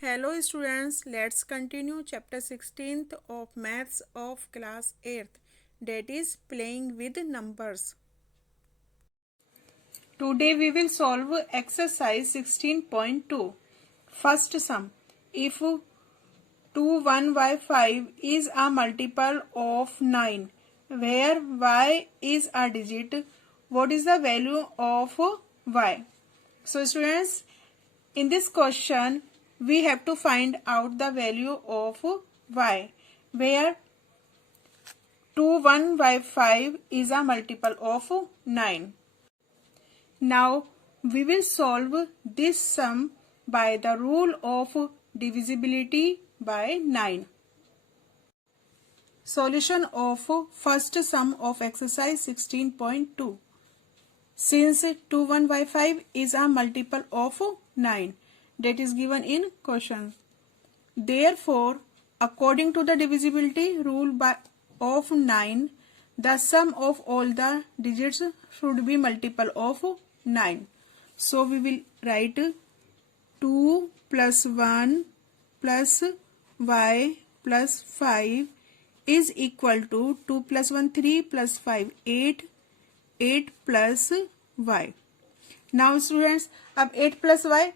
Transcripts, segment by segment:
Hello students, let's continue chapter 16th of maths of class 8th, that is playing with numbers. Today we will solve exercise 16.2. First sum. If 2 1 by 5 is a multiple of 9, where y is a digit, what is the value of y? So students, in this question, we have to find out the value of y, where 2 1 by 5 is a multiple of 9. Now, we will solve this sum by the rule of divisibility by 9. Solution of first sum of exercise 16.2. Since 2 1 by 5 is a multiple of 9, that is given in question. Therefore, according to the divisibility rule of 9, the sum of all the digits should be multiple of 9. So we will write 2 plus 1 plus y plus 5 is equal to 2 plus 1 3 plus 5 8 plus y. Now students, अब 8 plus y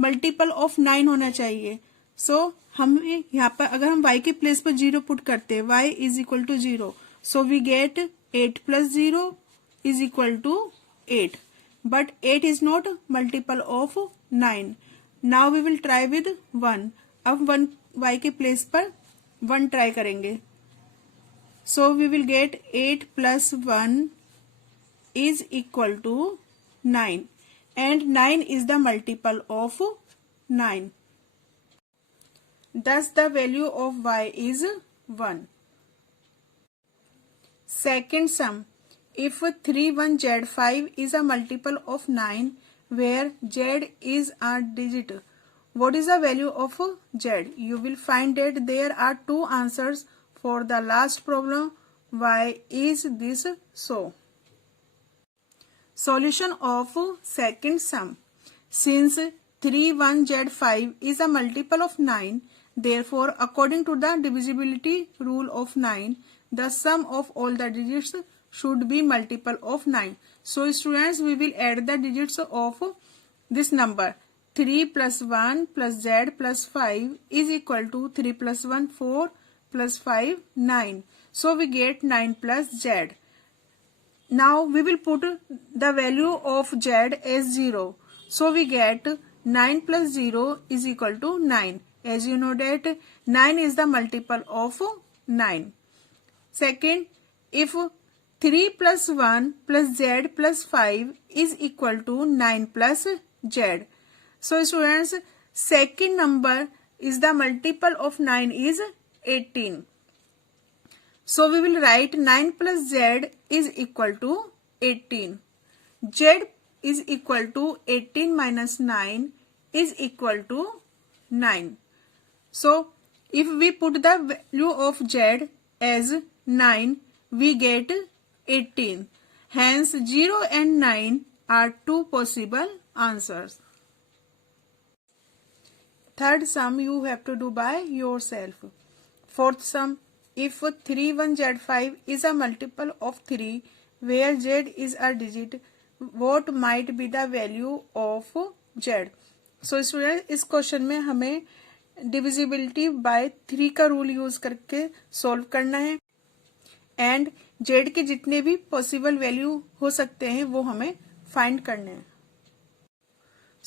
multiple of 9 होना चाहिए. सो हमें यहाँ पर अगर हम y के place पर 0 पुट करते हैं, y is equal to 0, so we get 8 plus 0 is equal to 8. But 8 is not multiple of 9. Now we will try with 1. अब 1 y के प्लेस पर 1 ट्राई करेंगे. So we will get 8 plus 1 is equal to 9, and 9 is the multiple of 9. Thus the value of y is 1. Second sum. If 3 1 z 5 is a multiple of 9, where z is a digit, what is the value of z? You will find that there are two answers for the last problem. Why is this so? Solution of second sum. Since 3 1 z 5 is a multiple of 9, therefore according to the divisibility rule of 9, the sum of all the digits should be multiple of 9. So students, we will add the digits of this number. 3 plus 1 plus z plus 5 is equal to 3 plus 1 4 plus 5 9. So we get 9 plus z. Now we will put the value of z as 0. So we get 9 plus 0 is equal to 9. As you know that 9 is the multiple of 9. Second, if 3 plus 1 plus z plus 5 is equal to 9 plus z. So students, second number is the multiple of 9 is 18. So we will write 9 plus z is equal to 18. Z is equal to 18 minus 9 is equal to 9. So if we put the value of z as 9, we get 18. Hence 0 and 9 are two possible answers. Third sum you have to do by yourself. Fourth sum. If 3 1 z 5 is a multiple of 3, where z is a digit, what might be the value of z? So student, इस question में हमें divisibility bye 3 का rule use करके solve करना है, and z के जितने भी पॉसिबल वैल्यू हो सकते हैं वो हमें फाइंड करने हैं.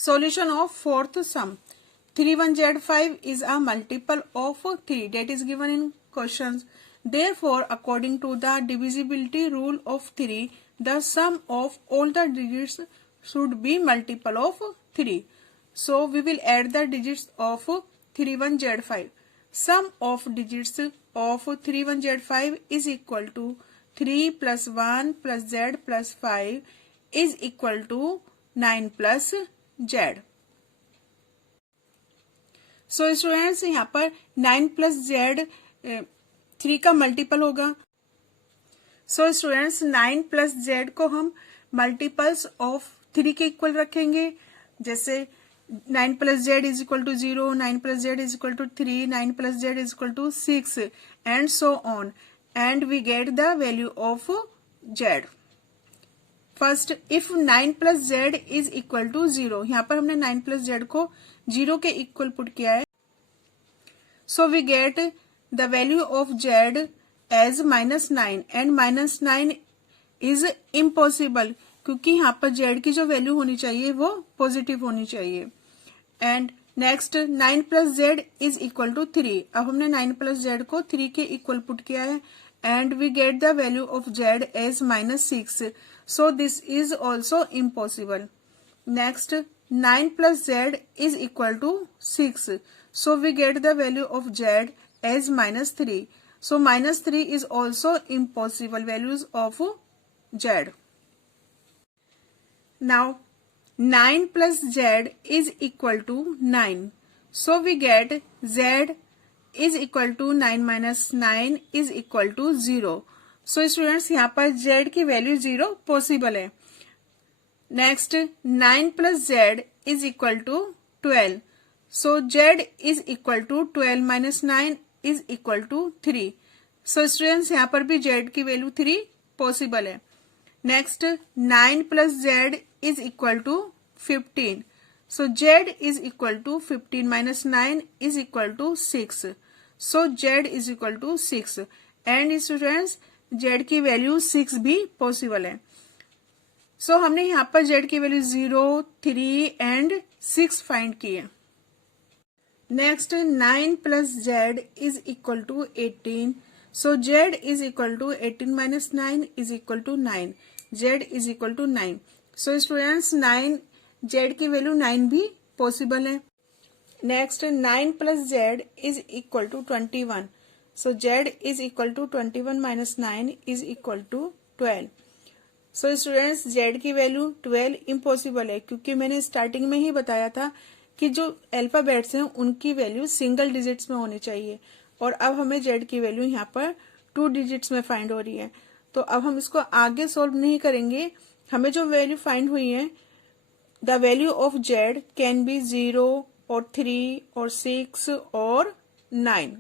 Solution of fourth some. 3 1 z 5 is a multiple of 3, that is given in questions. Therefore, according to the divisibility rule of 3, the sum of all the digits should be multiple of 3. So we will add the digits of 3 1 z 5. Sum of digits of 3 1 z 5 is equal to 3 plus 1 plus z plus 5 is equal to 9 plus z. So students, यहाँ पर 9 plus Z 3 का multiple होगा. So students, 9 plus Z को हम multiples of 3 के equal रखेंगे. जैसे 9 plus z is equal to 0, 9 plus z is equal to 3, 9 plus z is equal to 6, and so on. And we get the value of z. First, if 9 plus z is equal to 0, यहाँ पर हमने 9 plus z को 0 के equal put किया है. So we get the value of z as -9, and -9 is impossible क्योंकि यहाँ पर z की जो वैल्यू होनी चाहिए वो पॉजिटिव होनी चाहिए. And next 9 plus z is equal to 3. अब हमने 9 प्लस z को 3 के इक्वल पुट किया है and we get the value of z as -6. So this is also impossible. Next 9 plus z is equal to 6. So we get the value of z as -3. So -3 is also impossible values of z. Now 9 plus z is equal to 9. So we get z is equal to 9 minus 9 is equal to 0. So students यहाँ पर z की value 0 possible है. Next 9 plus z is equal to 12. So z is equal to 12 minus 9 is equal to 3. So students यहाँ पर भी z की value 3 possible है. Next 9 plus z is equal to 15. So z is equal to 15 minus 9 is equal to 6. So z is equal to 6. And students z की value 6 भी possible है. So हमने यहाँ पर z की वैल्यू 0, 3 and 6 फाइंड की है. Next 9 plus z is equal to 18. So z is equal to 18 minus 9 is equal to 9. z is equal to 9. So students 9 z की वैल्यू 9 भी पॉसिबल है. Next 9 plus z is equal to 21. So z is equal to 21 minus 9 is equal to 12. So students z की value 12 impossible है क्योंकि मैंने starting में ही बताया था कि जो अल्फाबेट्स हैं उनकी वैल्यू सिंगल डिजिट्स में होनी चाहिए. और अब हमें z की वैल्यू यहाँ पर 2 डिजिट्स में फाइंड हो रही है. तो अब हम इसको आगे सॉल्व नहीं करेंगे. हमें जो वैल्यू फाइंड हुई है the value of z can be 0 और 3 और 6 और 9.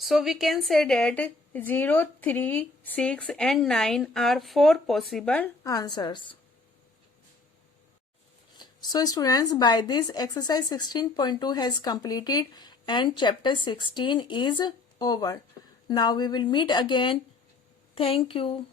So we can say that 0, 3, 6 and 9 are 4 possible answers. So students, by this exercise 16.2 has completed and chapter 16 is over. Now we will meet again. Thank you.